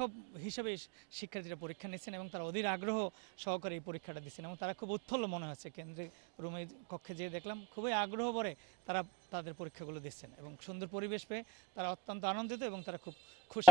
উৎসব হিসেবে শিক্ষার্থীরা পরীক্ষা নিচ্ছেন এবং তারা অধীর আগ্রহ সহকারে এই পরীক্ষাটা দিচ্ছেন এবং তারা খুব উৎফুল্ল মনে হচ্ছে। কেন্দ্রে রুমে কক্ষে যেয়ে দেখলাম খুবই আগ্রহ ভরে তারা তাদের পরীক্ষাগুলো দিচ্ছেন এবং সুন্দর পরিবেশ পেয়ে তারা অত্যন্ত আনন্দিত এবং তারা খুব খুশি।